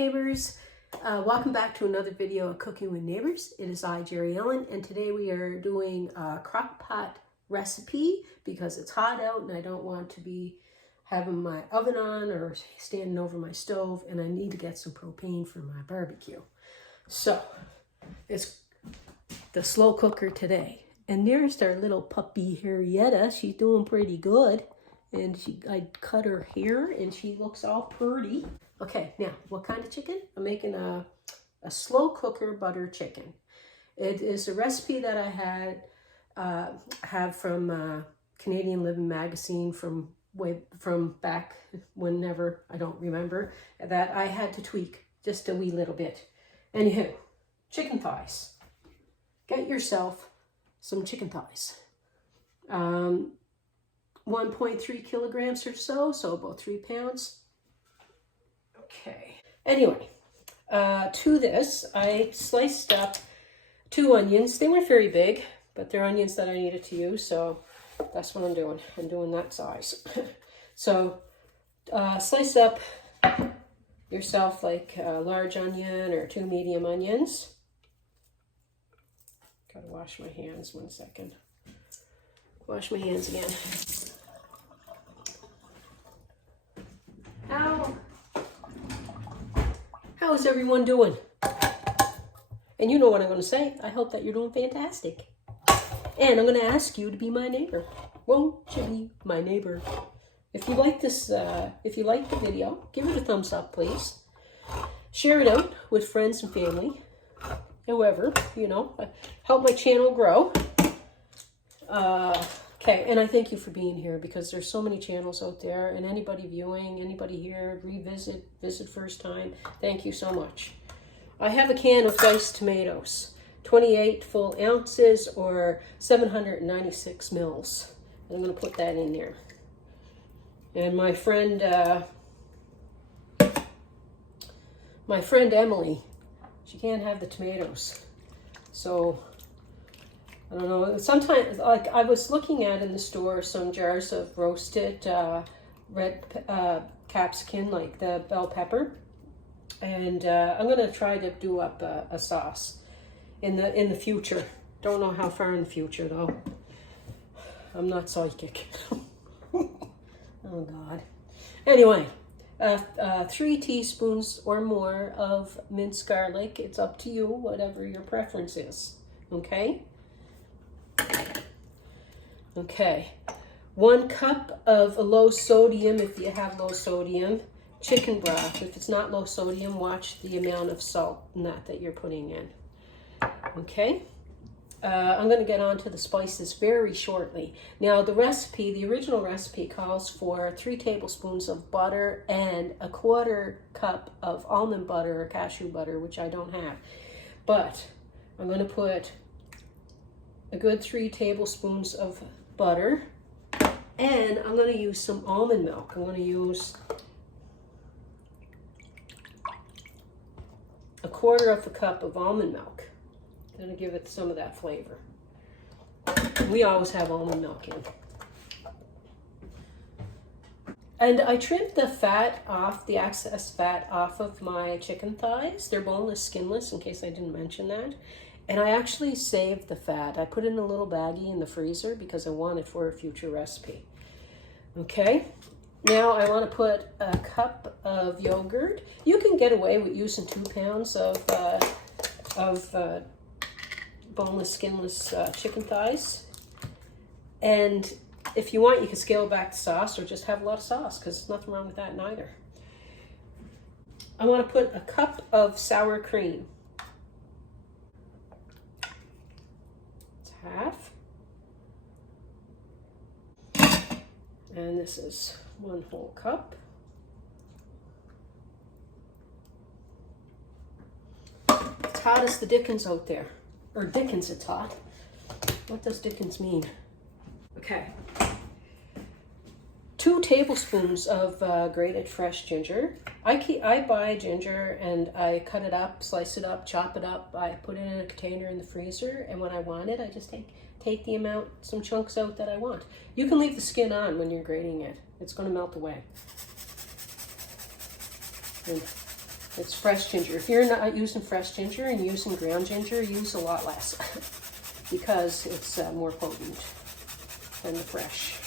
neighbors, welcome back to another video of Cooking with Neighbors. It is I, Jerri-ellen, and today we are doing a crockpot recipe because it's hot out and I don't want to be having my oven on or standing over my stove, and I need to get some propane for my barbecue. So it's the slow cooker today. And there's our little puppy Jerri-ellen. She's doing pretty good. And I cut her hair and she looks all pretty. Okay, now, what kind of chicken? I'm making a slow cooker butter chicken. It is a recipe that I have from Canadian Living Magazine from back whenever, I don't remember, that I had to tweak just a wee little bit. Anywho, chicken thighs. Get yourself some chicken thighs. 1.3 kilograms or so about 3 pounds. Okay. Anyway, to this, I sliced up 2 onions. They weren't very big, but they're onions that I needed to use, so that's what I'm doing. I'm doing that size. So, slice up yourself like a large onion or 2 medium onions. Gotta wash my hands 1 second. Wash my hands again. How is everyone doing? And you know what I'm going to say. I hope that you're doing fantastic. And I'm going to ask you to be my neighbor. Won't you be my neighbor? If you like this, if you like the video, give it a thumbs up, please. Share it out with friends and family. However, you know, help my channel grow. Okay, and I thank you for being here because there's so many channels out there, and anybody viewing, anybody here, visit first time, thank you so much. I have a can of diced tomatoes, 28 full ounces or 796 mils. And I'm going to put that in there. And my friend Emily, she can't have the tomatoes. So I don't know, sometimes, like I was looking at in the store some jars of roasted red capsicum, like the bell pepper. And I'm going to try to do up a sauce in the future. Don't know how far in the future, though. I'm not psychic. Oh, God. Anyway, 3 teaspoons or more of minced garlic. It's up to you, whatever your preference is. Okay? Okay, 1 cup of low sodium, if you have low sodium, chicken broth. If it's not low sodium, watch the amount of salt in that you're putting in. Okay, I'm going to get on to the spices very shortly. Now, the original recipe calls for 3 tablespoons of butter and 1/4 cup of almond butter or cashew butter, which I don't have. But I'm going to put a good 3 tablespoons of butter, and I'm going to use some almond milk. I'm going to use 1/4 cup of almond milk. I'm going to give it some of that flavor. We always have almond milk in. And I trimmed the fat off, the excess fat off of my chicken thighs. They're boneless, skinless, in case I didn't mention that. And I actually saved the fat. I put it in a little baggie in the freezer because I want it for a future recipe. Okay, now I want to put a cup of yogurt. You can get away with using 2 pounds of boneless, skinless chicken thighs. And if you want, you can scale back the sauce or just have a lot of sauce because there's nothing wrong with that neither. I want to put a cup of sour cream. Half, and this is 1 whole cup. It's hot as the dickens out there, or dickens it's hot. What does dickens mean? Okay, 2 tablespoons of grated fresh ginger. I buy ginger and I cut it up, slice it up, chop it up. I put it in a container in the freezer, and when I want it, I just take the amount, some chunks out that I want. You can leave the skin on when you're grating it. It's going to melt away. And It's fresh ginger. If you're not using fresh ginger and using ground ginger, use a lot less because it's more potent than the fresh.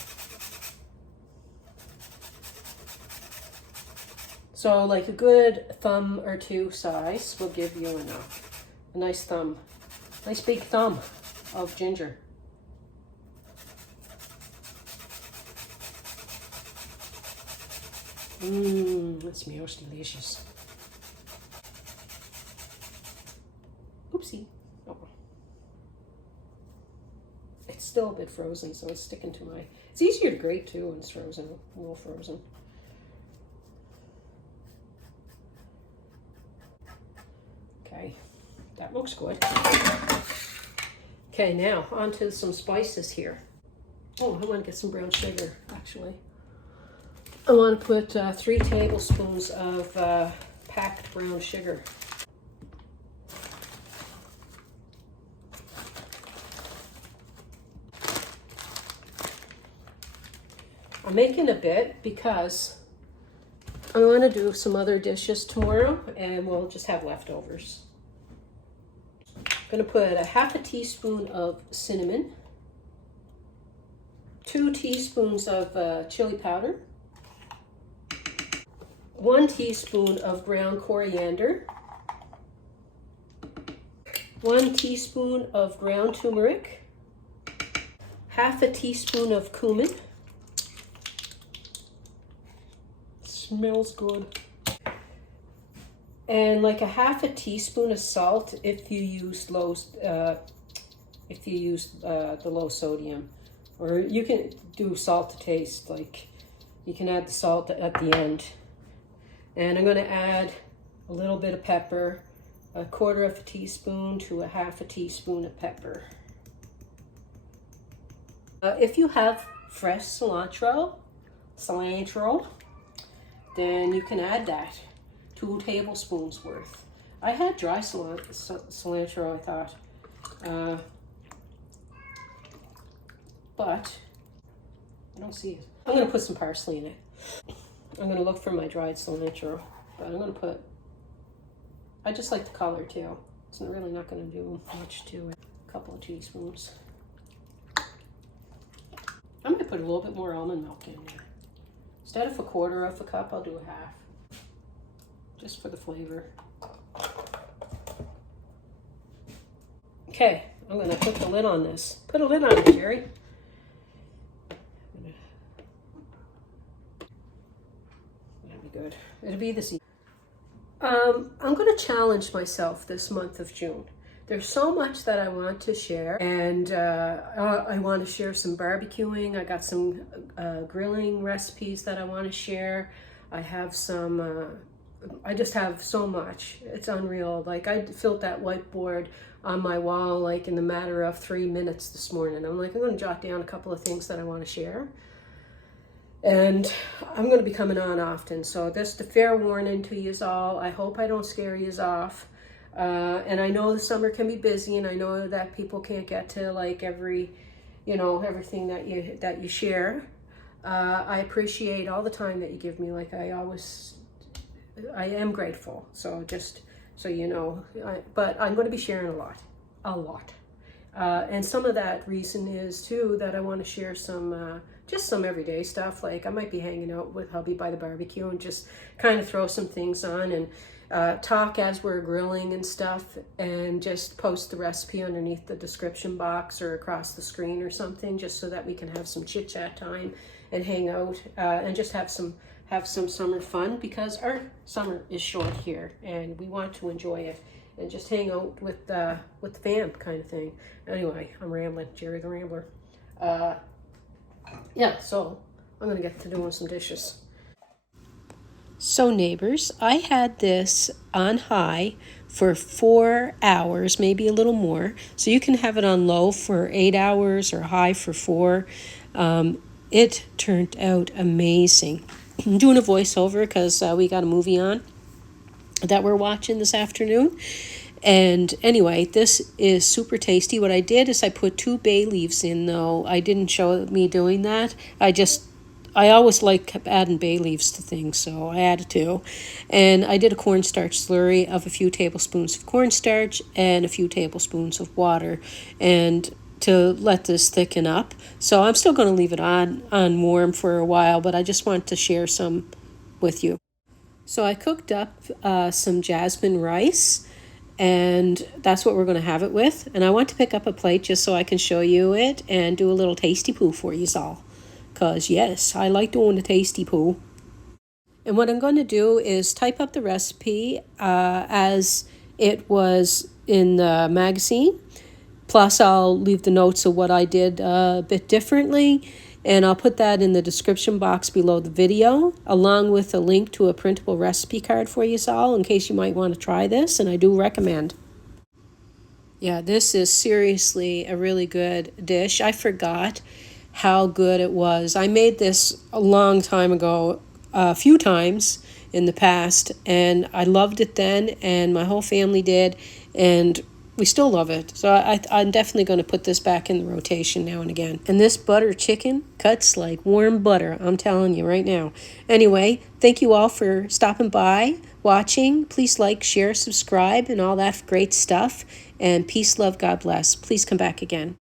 So like a good thumb or two size will give you enough. A nice thumb, nice big thumb of ginger. That smells delicious. Oopsie. Oh. It's still a bit frozen, so it's sticking to my... It's easier to grate too when it's frozen, a little frozen. Okay, that looks good. Okay, now onto some spices here. Oh, I want to get some brown sugar, actually. I want to put 3 tablespoons of packed brown sugar. I'm making a bit because I want to do some other dishes tomorrow and we'll just have leftovers. I'm going to put a half a teaspoon of cinnamon, 2 teaspoons of chili powder, 1 teaspoon of ground coriander, 1 teaspoon of ground turmeric, half a teaspoon of cumin. Smells good. And like a half a teaspoon of salt if you use the low sodium, or you can do salt to taste. Like you can add the salt at the end. And I'm going to add a little bit of pepper, 1/4 teaspoon to a half a teaspoon of pepper. If you have fresh cilantro, then you can add that, 2 tablespoons worth. I had dry cilantro, I thought, but I don't see it. I'm going to put some parsley in it. I'm going to look for my dried cilantro, but I'm going to put, I just like the color too. It's really not going to do much to it. A couple of teaspoons. I'm going to put a little bit more almond milk in there. Instead of a 1/4 cup, I'll do a half, just for the flavor. Okay, I'm going to put the lid on this. Put a lid on it, Jerry. Good. It'll be this easy. I'm going to challenge myself this month of June. There's so much that I want to share, and I want to share some barbecuing. I got some grilling recipes that I want to share. I have some, I just have so much. It's unreal. Like I filled that whiteboard on my wall like in the matter of 3 minutes this morning. I'm like, I'm going to jot down a couple of things that I want to share. And I'm going to be coming on often, so just a fair warning to you all. I hope I don't scare you off. And I know the summer can be busy, and I know that people can't get to like everything that you share. I appreciate all the time that you give me. Like I am grateful. So just so you know, but I'm going to be sharing a lot. And some of that reason is too that I want to share some just some everyday stuff. Like I might be hanging out with hubby by the barbecue and just kind of throw some things on and talk as we're grilling and stuff, and just post the recipe underneath the description box or across the screen or something, just so that we can have some chit chat time and hang out and just have some summer fun, because our summer is short here and we want to enjoy it and just hang out with the fam kind of thing. Anyway, I'm rambling, Jerry the Rambler. Yeah, so I'm gonna get to doing some dishes. So neighbors, I had this on high for 4 hours, maybe a little more. So you can have it on low for 8 hours or high for 4. It turned out amazing. I'm doing a voiceover because we got a movie on that we're watching this afternoon. And anyway, this is super tasty. What I did is I put 2 bay leaves in, though. I didn't show me doing that. I just I always like adding bay leaves to things, so I added 2. And I did a cornstarch slurry of a few tablespoons of cornstarch and a few tablespoons of water, and to let this thicken up. So I'm still going to leave it on warm for a while, but I just want to share some with you. So I cooked up some jasmine rice, and that's what we're going to have it with. And I want to pick up a plate just so I can show you it and do a little tasty poo for you all. Because yes, I like doing the tasty poo. And what I'm going to do is type up the recipe as it was in the magazine. Plus, I'll leave the notes of what I did a bit differently. And I'll put that in the description box below the video, along with a link to a printable recipe card for you all in case you might want to try this, and I do recommend. Yeah, this is seriously a really good dish. I forgot how good it was. I made this a long time ago, a few times in the past, and I loved it then, and my whole family did, and we still love it. So I'm definitely going to put this back in the rotation now and again. And this butter chicken cuts like warm butter, I'm telling you right now. Anyway, thank you all for stopping by, watching. Please like, share, subscribe, and all that great stuff. And peace, love, God bless. Please come back again.